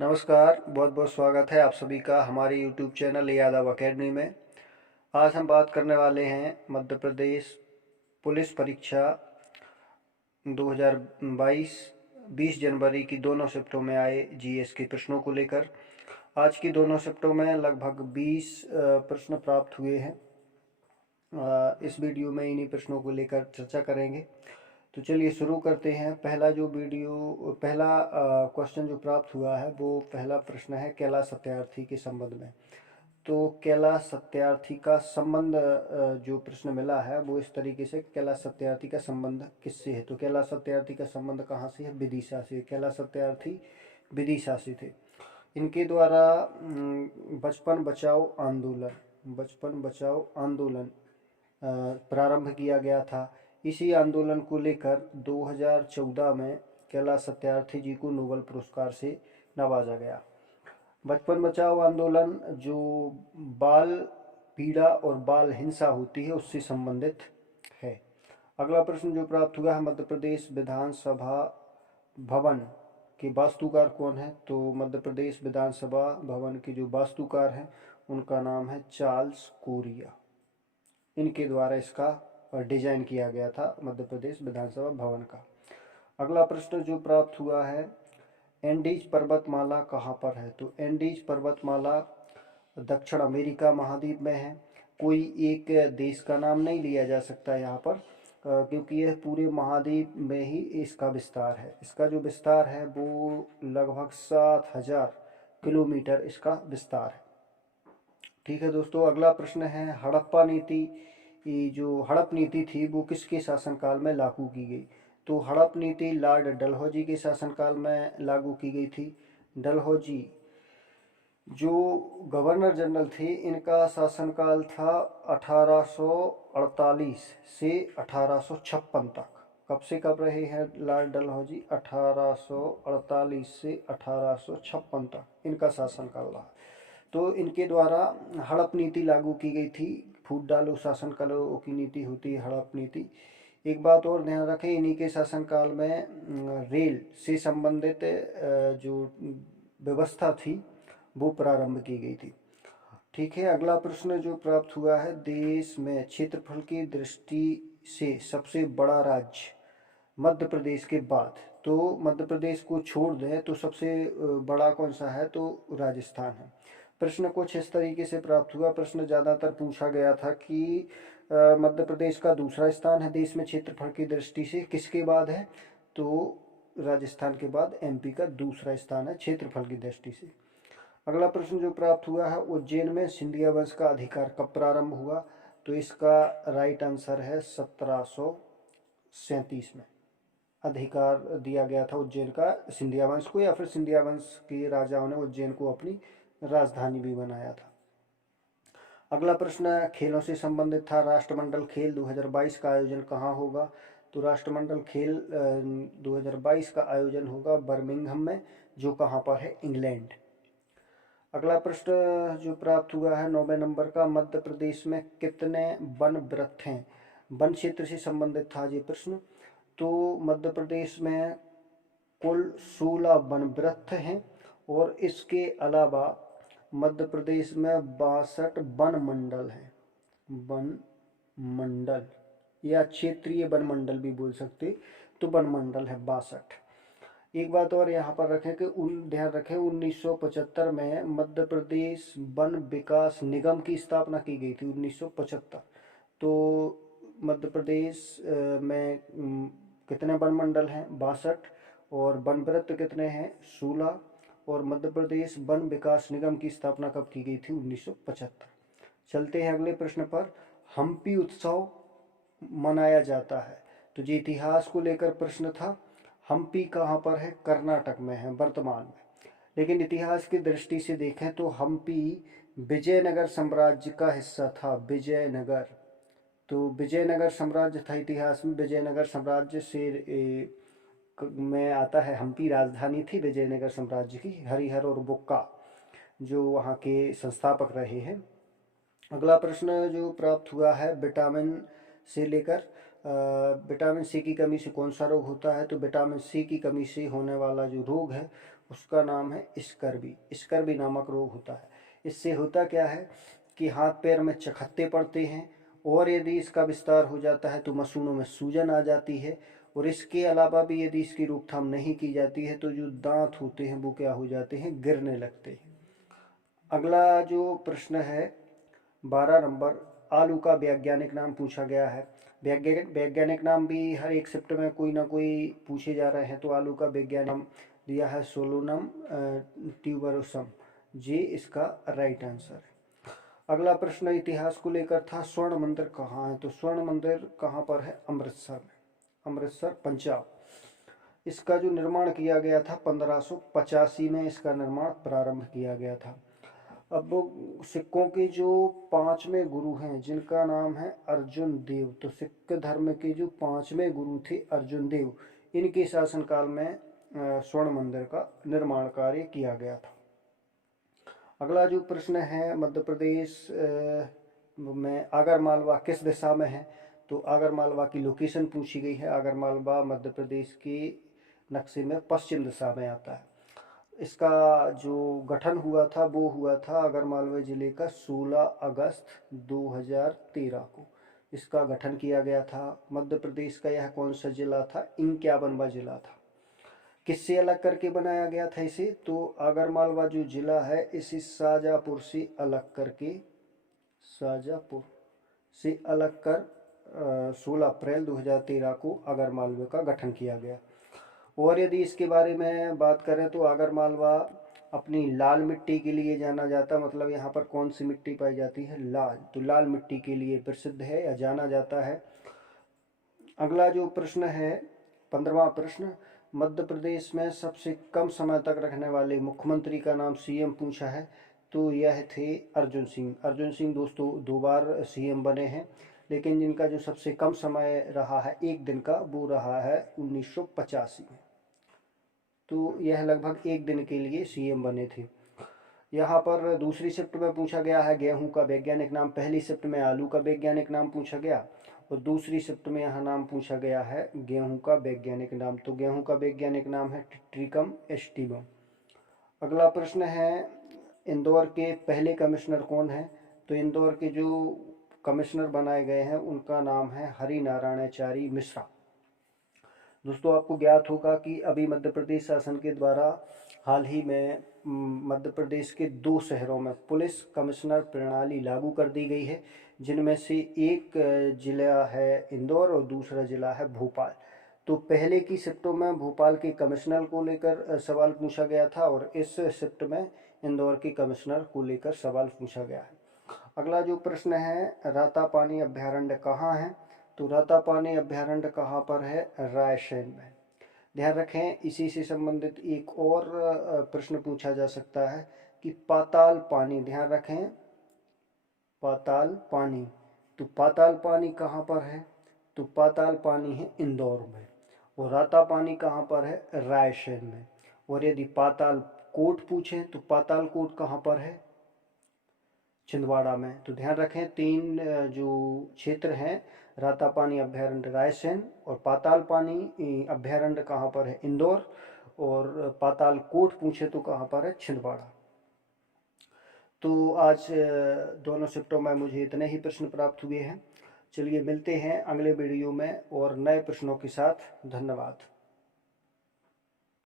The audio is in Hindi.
नमस्कार, बहुत बहुत स्वागत है आप सभी का हमारे YouTube चैनल यादव अकेडमी में। आज हम बात करने वाले हैं मध्य प्रदेश पुलिस परीक्षा 2022 20 जनवरी की दोनों शिफ्टों में आए जीएस के प्रश्नों को लेकर। आज की दोनों शिफ्टों में लगभग 20 प्रश्न प्राप्त हुए हैं। इस वीडियो में इन्हीं प्रश्नों को लेकर चर्चा करेंगे। तो चलिए शुरू करते हैं। पहला क्वेश्चन जो प्राप्त हुआ है वो पहला प्रश्न है कैलाश सत्यार्थी के संबंध में। तो कैलाश सत्यार्थी का संबंध जो प्रश्न मिला है वो इस तरीके से, कैलाश सत्यार्थी का संबंध किससे है? तो कैलाश सत्यार्थी का संबंध कहाँ से है? विदिशा से। कैलाश सत्यार्थी विदिशा से थे। इनके द्वारा बचपन बचाओ आंदोलन प्रारंभ किया गया था। इसी आंदोलन को लेकर 2014 में कैलाश सत्यार्थी जी को नोबेल पुरस्कार से नवाजा गया। बचपन बचाओ आंदोलन जो बाल पीड़ा और बाल हिंसा होती है उससे संबंधित है। अगला प्रश्न जो प्राप्त हुआ है, मध्य प्रदेश विधानसभा भवन के वास्तुकार कौन है? तो मध्य प्रदेश विधानसभा भवन के जो वास्तुकार हैं उनका नाम है चार्ल्स कोरिया। इनके द्वारा इसका डिजाइन किया गया था मध्य प्रदेश विधानसभा भवन का। अगला प्रश्न जो प्राप्त हुआ है, एंडीज पर्वतमाला कहाँ पर है? तो एंडीज पर्वतमाला दक्षिण अमेरिका महाद्वीप में है। कोई एक देश का नाम नहीं लिया जा सकता यहाँ पर, क्योंकि यह पूरे महाद्वीप में ही इसका विस्तार है। इसका जो विस्तार है वो लगभग 7000 किलोमीटर इसका विस्तार है। ठीक है दोस्तों, अगला प्रश्न है हड़प्पा नीति। ये जो हड़प नीति थी वो किसके शासनकाल में लागू की गई? तो हड़प नीति लॉर्ड डलहौजी के शासनकाल में लागू की गई थी। डलहौजी जो गवर्नर जनरल थे इनका शासनकाल था 1848 से 1856 तक। कब से कब रहे हैं लॉर्ड डलहौजी? 1848 से 1856 तक इनका शासनकाल रहा। तो इनके द्वारा हड़प नीति लागू की गई थी। फूट डालो शासनकालों की नीति होती है हड़प नीति। एक बात और ध्यान रखें, इन्हीं के शासनकाल में रेल से संबंधित जो व्यवस्था थी वो प्रारंभ की गई थी। ठीक है, अगला प्रश्न जो प्राप्त हुआ है, देश में क्षेत्रफल की दृष्टि से सबसे बड़ा राज्य मध्य प्रदेश के बाद, तो मध्य प्रदेश को छोड़ दें तो सबसे बड़ा कौन सा है? तो राजस्थान है। प्रश्न कुछ इस तरीके से प्राप्त हुआ। प्रश्न ज़्यादातर पूछा गया था कि मध्य प्रदेश का दूसरा स्थान है देश में क्षेत्रफल की दृष्टि से, किसके बाद है? तो राजस्थान के बाद एमपी का दूसरा स्थान है क्षेत्रफल की दृष्टि से। अगला प्रश्न जो प्राप्त हुआ है, उज्जैन में सिंधिया वंश का अधिकार कब प्रारंभ हुआ? तो इसका राइट आंसर है 1737 में अधिकार दिया गया था उज्जैन का सिंधिया वंश को, या फिर सिंधिया वंश के राजाओं ने उज्जैन को अपनी राजधानी भी बनाया था। अगला प्रश्न खेलों से संबंधित था। राष्ट्रमंडल खेल 2022 का आयोजन कहाँ होगा? तो राष्ट्रमंडल खेल 2022 का आयोजन होगा बर्मिंघम में, जो कहाँ पर है? इंग्लैंड। अगला प्रश्न जो प्राप्त हुआ है 9वें नंबर का, मध्य प्रदेश में कितने वन वृत्त हैं? वन क्षेत्र से संबंधित था ये प्रश्न। तो मध्य प्रदेश में कुल 16 वन वृत्त हैं और इसके अलावा मध्य प्रदेश में 62 वन मंडल हैं। वन मंडल या क्षेत्रीय वन मंडल भी बोल सकते, तो वन मंडल है 62। एक बात और यहाँ पर रखें कि ध्यान रखें 1975 में मध्य प्रदेश वन विकास निगम की स्थापना की गई थी। 1975। तो मध्य प्रदेश में कितने वन मंडल हैं? 62। और वन वृत्त कितने हैं? 16। और मध्य प्रदेश वन विकास निगम की स्थापना कब की गई थी? 1975। चलते हैं अगले प्रश्न पर। हम्पी उत्सव मनाया जाता है, तो ये इतिहास को लेकर प्रश्न था। हम्पी कहाँ पर है? कर्नाटक में है वर्तमान में। लेकिन इतिहास की दृष्टि से देखें तो हम्पी विजयनगर साम्राज्य का हिस्सा था। विजयनगर, तो विजयनगर साम्राज्य था इतिहास में। विजयनगर साम्राज्य से में आता है हम्पी। राजधानी थी विजयनगर साम्राज्य की। हरिहर और बुक्का जो वहाँ के संस्थापक रहे हैं। अगला प्रश्न जो प्राप्त हुआ है, विटामिन से लेकर विटामिन सी की कमी से कौन सा रोग होता है? तो विटामिन सी की कमी से होने वाला जो रोग है उसका नाम है स्कर्वी। स्कर्वी नामक रोग होता है। इससे होता क्या है कि हाथ पैर में चकत्ते पड़ते हैं, और यदि इसका विस्तार हो जाता है तो मसूड़ों में सूजन आ जाती है, और इसके अलावा भी यदि इसकी रोकथाम नहीं की जाती है तो जो दांत होते हैं वो क्या हो जाते हैं, गिरने लगते हैं। अगला जो प्रश्न है 12 नंबर, आलू का वैज्ञानिक नाम पूछा गया है। वैज्ञानिक नाम भी हर एक शिफ्ट में कोई ना कोई पूछे जा रहे हैं। तो आलू का वैज्ञानिक नाम दिया है सोलोनम ट्यूबरोसम, जी इसका राइट आंसर है। अगला प्रश्न इतिहास को लेकर था, स्वर्ण मंदिर कहाँ है? तो स्वर्ण मंदिर कहाँ पर है? अमृतसर में, अमृतसर पंजाब। इसका जो निर्माण किया गया था 1585 में इसका निर्माण प्रारंभ किया गया था। अब सिक्कों के जो पांचवें गुरु हैं जिनका नाम है अर्जुन देव, तो सिख धर्म के जो पांचवें गुरु थे अर्जुन देव, इनके शासनकाल में स्वर्ण मंदिर का निर्माण कार्य किया गया था। अगला जो प्रश्न है, मध्य प्रदेश में आगरमालवा किस दिशा में है? तो आगरमालवा की लोकेशन पूछी गई है। आगरमालवा मध्य प्रदेश के नक्शे में पश्चिम दिशा में आता है। इसका जो गठन हुआ था वो हुआ था आगरमालवा जिले का 16 अगस्त 2013 को इसका गठन किया गया था। मध्य प्रदेश का यह कौन सा जिला था? 51वां जिला था। किससे अलग करके बनाया गया था इसे? तो आगरमालवा जो जिला है इसे शाहजहाँपुर से अलग करके, शाहजहाँपुर से अलग कर 16 अप्रैल 2013 को आगरमालवा का गठन किया गया। और यदि इसके बारे में बात करें तो आगरमालवा अपनी लाल मिट्टी के लिए जाना जाता, मतलब यहाँ पर कौन सी मिट्टी पाई जाती है? लाल। तो लाल मिट्टी के लिए प्रसिद्ध है या जाना जाता है। अगला जो प्रश्न है 15वां प्रश्न, मध्य प्रदेश में सबसे कम समय तक रहने वाले मुख्यमंत्री का नाम सीएम पूछा है। तो यह थे अर्जुन सिंह। अर्जुन सिंह दोस्तों 2 बार सीएम बने हैं, लेकिन जिनका जो सबसे कम समय रहा है एक दिन का वो रहा है 1985 में। तो यह लगभग एक दिन के लिए सीएम बने थे। यहाँ पर दूसरी शिफ्ट में पूछा गया है गेहूं का वैज्ञानिक नाम। पहली शिफ्ट में आलू का वैज्ञानिक नाम पूछा गया, और दूसरी शिफ्ट में यहाँ नाम पूछा गया है गेहूं का वैज्ञानिक नाम। तो गेहूं का वैज्ञानिक नाम है ट्रिटिकम एस्टिवम। अगला प्रश्न है, इंदौर के पहले कमिश्नर कौन है? तो इंदौर के जो कमिश्नर बनाए गए हैं उनका नाम है हरि नारायणाचारी मिश्रा। दोस्तों आपको ज्ञात होगा कि अभी मध्य प्रदेश शासन के द्वारा हाल ही में मध्य प्रदेश के 2 शहरों में पुलिस कमिश्नर प्रणाली लागू कर दी गई है, जिनमें से एक जिला है इंदौर और दूसरा जिला है भोपाल। तो पहले की शिफ्टों में भोपाल के कमिश्नर को लेकर सवाल पूछा गया था, और इस शिफ्ट में इंदौर के कमिश्नर को लेकर सवाल पूछा गया है। अगला जो प्रश्न है, रातापानी अभ्यारण्य कहाँ है? तो रातापानी अभ्यारण्य कहाँ पर है? रायसेन में। ध्यान रखें इसी से संबंधित एक और प्रश्न पूछा जा सकता है कि पाताल पानी, ध्यान रखें पाताल पानी, तो पाताल पानी कहाँ पर है? तो पाताल पानी है इंदौर में, और राता पानी कहाँ पर है? रायसेन में। और यदि पाताल कोट पूछें तो पाताल कोट कहाँ पर है? छिंदवाड़ा में। तो ध्यान रखें 3 जो क्षेत्र हैं, रातापानी अभ्यारण्य रायसेन, और पाताल पानी अभ्यारण्य कहाँ पर है? इंदौर, और पाताल कोट पूछे तो कहाँ पर है? छिंदवाड़ा। तो आज दोनों शिफ्टों में मुझे इतने ही प्रश्न प्राप्त हुए हैं। चलिए मिलते हैं अगले वीडियो में और नए प्रश्नों के साथ। धन्यवाद।